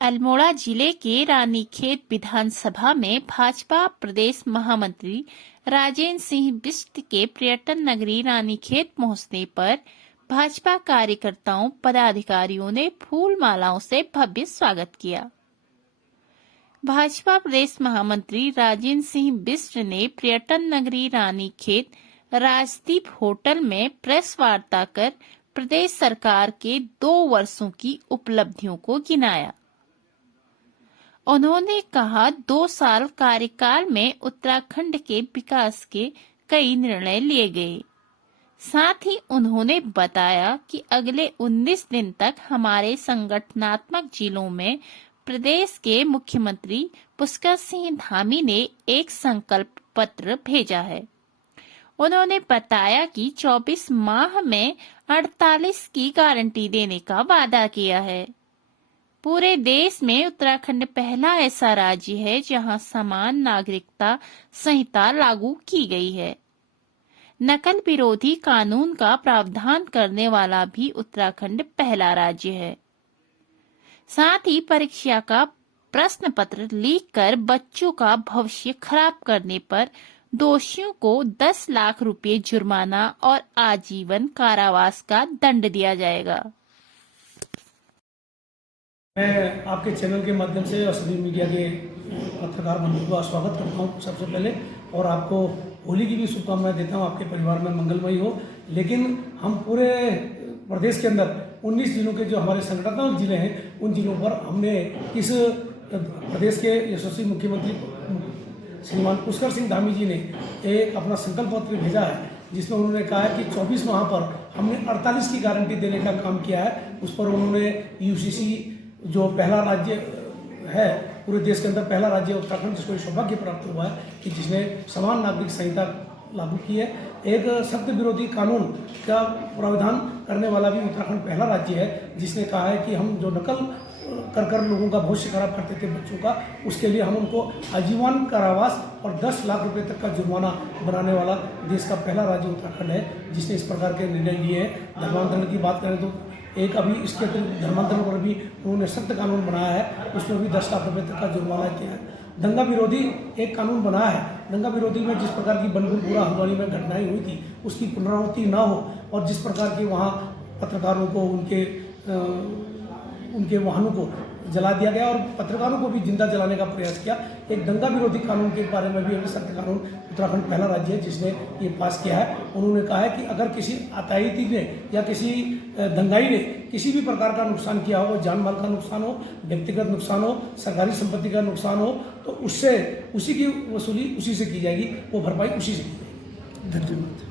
अल्मोड़ा जिले के रानीखेत विधानसभा में भाजपा प्रदेश महामंत्री राजेंद्र सिंह बिष्ट के पर्यटन नगरी रानीखेत पहुंचने पर भाजपा कार्यकर्ताओं पदाधिकारियों ने फूल मालाओं से भव्य स्वागत किया। भाजपा प्रदेश महामंत्री राजेंद्र सिंह बिष्ट ने पर्यटन नगरी रानीखेत राजदीप होटल में प्रेस वार्ता कर प्रदेश सरकार के 2 वर्षों की उपलब्धियों को गिनाया। उन्होंने कहा 2 साल कार्यकाल में उत्तराखंड के विकास के कई निर्णय लिए गए। साथ ही उन्होंने बताया कि अगले 19 दिन तक हमारे संगठनात्मक जिलों में प्रदेश के मुख्यमंत्री पुष्कर सिंह धामी ने एक संकल्प पत्र भेजा है। उन्होंने बताया कि 24 माह में 48 की गारंटी देने का वादा किया है। पूरे देश में उत्तराखंड पहला ऐसा राज्य है जहां समान नागरिकता संहिता लागू की गई है। नकल विरोधी कानून का प्रावधान करने वाला भी उत्तराखंड पहला राज्य है। साथ ही परीक्षा का प्रश्न पत्र लीक कर बच्चों का भविष्य खराब करने पर दोषियों को 10 लाख रुपए जुर्माना और आजीवन कारावास का दंड दिया जाएगा। मैं आपके चैनल के माध्यम से और सभी मीडिया के पत्रकार बंधुओं का स्वागत करता हूं सबसे पहले, और आपको होली की भी शुभकामनाएं देता हूं। आपके परिवार में मंगलमय हो। लेकिन हम पूरे प्रदेश के अंदर 19 जिलों के जो हमारे संगठनात्मक जिले हैं, उन जिलों पर हमने इस प्रदेश के यशस्वी मुख्यमंत्री श्रीमान पुष्कर सिंह धामी जी ने एक अपना संकल्प पत्र भेजा है, जिसमें उन्होंने कहा है कि 24 माह पर हमने 48 की गारंटी देने का काम किया है। उस पर उन्होंने यूसीसी जो पहला राज्य है पूरे देश के अंदर, पहला राज्य उत्तराखंड, जिसको सौभाग्य प्राप्त हुआ है कि जिसने समान नागरिक संहिता लागू की है। एक सख्त विरोधी कानून का प्रावधान करने वाला भी उत्तराखंड पहला राज्य है, जिसने कहा है कि हम जो नकल कर लोगों का भविष्य खराब करते थे बच्चों का, उसके लिए हम उनको आजीवन कारावास और 10 लाख रुपए तक का जुर्माना बनाने वाला देश का पहला राज्य उत्तराखंड है, जिसने इस प्रकार के निर्णय लिए हैं। धर्मांतरण की बात करें तो एक अभी इसके अतिरिक्त धर्मांतरण पर भी उन्होंने सख्त कानून बनाया है, उसमें भी 10 लाख रुपए तक का जुर्माना किया है। दंगा विरोधी एक कानून बनाया है। दंगा विरोधी में जिस प्रकार की बनपुरा हल्द्वानी में घटनाएं हुई थी, उसकी पुनरावृत्ति ना हो, और जिस प्रकार के वहाँ पत्रकारों को उनके वाहनों को जला दिया गया और पत्रकारों को भी जिंदा जलाने का प्रयास किया। एक दंगा विरोधी कानून के बारे में भी एक सख्त कानून उत्तराखंड पहला राज्य है जिसने ये पास किया है। उन्होंने कहा है कि अगर किसी आतंकी ने या किसी दंगाई ने किसी भी प्रकार का नुकसान किया हो, जान माल का नुकसान हो, व्यक्तिगत नुकसान हो, सरकारी संपत्ति का नुकसान हो, तो उससे उसी की वसूली उसी से की जाएगी, वो भरपाई उसी से की जाएगी। धन्यवाद।